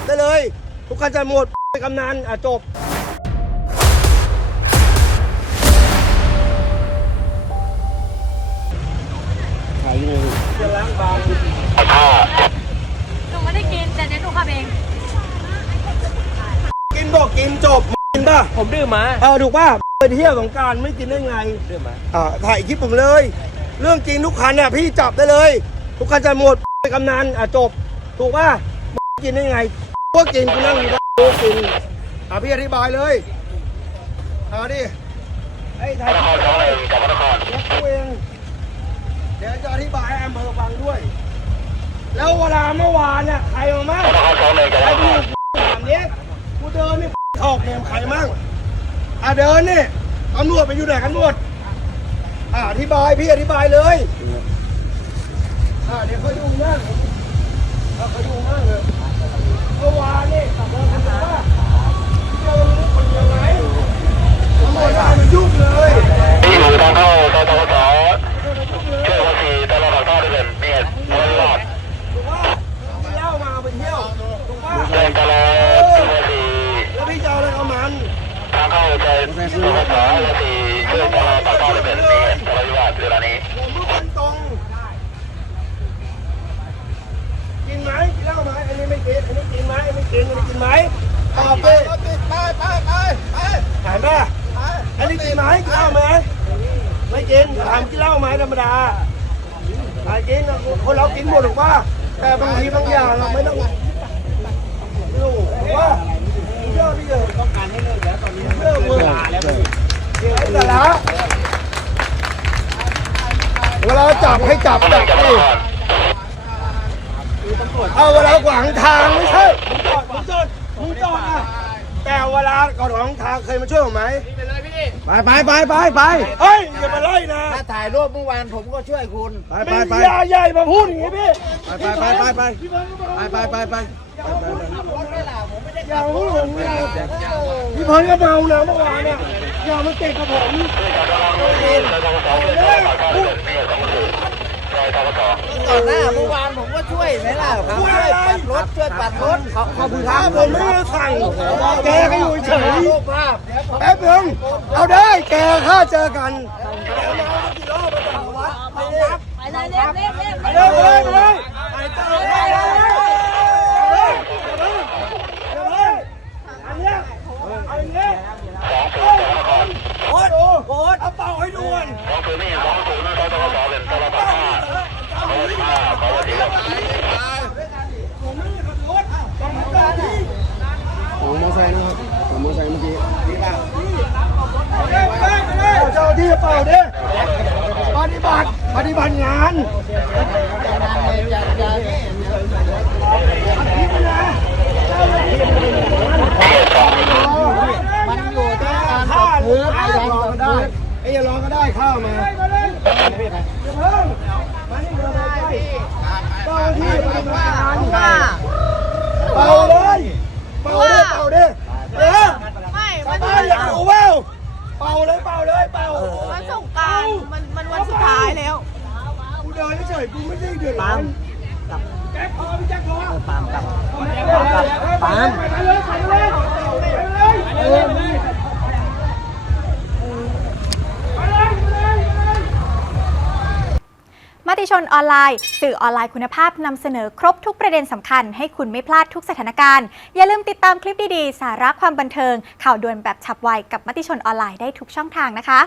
บได้เลย ทุกคันจะหมดไปกำนันอะจบขายยังไงจะล้างบางหนูไม่ได้กินแต่เดี๋ยวหนูขับเอง กินบอกกินจบกินป่ะผมดื่มมาเออถูกป่ะไปเที่ยวสงกรารไม่กินได้ไงดื่มมาอ่าถ่ายคลิปผมเลย เรื่องจริงทุกคันเนี่ยพี่จับได้เลย ทุกคันจะหมดไปกำนันอะจบ ถูกป่ะกินได้ไงพ วกกินกูนั่งอยู่บ้านกูกินอะพี่อธิบายเลยเอาดิไอ้ยถ่ายคลิปเลยแล้วกูเองเดี๋ยวจะอธิบายให้อำเภอฟังด้วย แล้วเวลาเมื่อวานเนี่ยใครมามั่งไอ้พี่ถามนี้กูเดินนี่ออกเกมใครมั่งอะเดินนี่ตำรวจไปอยู่ไหนกันหมดอ่าอธิบายพี่อธิบายเลยอ่าเดี๋ยวเขาดูนั่งเขาดูนั่งเลย กินไหมกินเหล้าไหมอันนี้ไม่กินอันนี้กินไหมอันนี้กินอันนี้กินไหมตอบดิไปไปไปไปถามป่ะอันนี้กินไหมกินเหล้าไหมไม่กินถามกินเหล้าไหมธรรมดาถามกินคนเรากินหมดหรอกว่าแต่บางทีบางอย่างเราไม่ต้องรู้ว่า แล้วจับให้จับจับดิเอาเวลาขวางทางไม่ใช่มึงจอดมึงจอดนะแต่เวลาก่อนของทางเคยมาช่วยผมไหมไปไปไปไปไปเฮ้ยอย่ามาไล่นะถ้าถ่ายรูปเมื่อวานผมก็ช่วยคุณไปไปไปอยาใหญ่มาพูดอย่างนี้พี่ไปไปไปไปไปไปไปอย่าพูดผมเลยพี่เพิร์ก็เมาแล้วเมื่อวานเนี่ย อย่ามาเตะกับผมต่อหน้าเมื่อวานผมก็ช่วยไหมล่ะช่วยปัดรถช่วยปัดรถขอบขอบคุณครับผมไม่ได้สั่งแกก็อยู่เฉยแป๊บนึงเอาได้แกข้าเจอกันไปเลยเรียบเรียบเรียบ ไปเลยไปเลยไปเลยไปเจอกันเลยอันเนี้ยอันเนี้ยโอ๊ตโอ๊ตเอาเป่าให้ด่วน ของคือนี่ของศูนย์ตตกสเป็นตลอดท่าตลอดท่าขอภาษีครับ ผมไม่ได้ขับรถต้องการที่ ผมมอไซค์นะครับผมมอไซค์เมื่อกี้ เด้ไปเลยไป เลยเจ้าที่เป่าเด้ปฏิบัติปฏิบัติงานมันอยู่ที่การฆ่าหรือไอ้ยรอก็ได้ไอ้ยรอก็ได้ข้าวมาเพิ่งมานี่เดินไปใกล้เจ้าที่ปฏิบัติงานเป่าเลยเป่าเด้เป่าเด้เออ ไม่ ชา มั วน บ้านอยากรู้เปล่าเป่าเลยเป่าเลยเป่า วันสงกรารมันมันวันสุดท้ายแล้ว กูเดินเฉยๆกูไม่ได้เดือดร้อนแจ็คพอพี่แจ็คพอตามกับปามไปเลยไปเลยไปเลยไปเลยมติชนออนไลน์ สื่อออนไลน์คุณภาพนำเสนอครบทุกประเด็นสำคัญให้คุณไม่พลาดทุกสถานการณ์ อย่าลืมติดตามคลิปดีๆ สาระความบันเทิง ข่าวด่วนแบบฉับไวกับมติชนออนไลน์ได้ทุกช่องทางนะคะ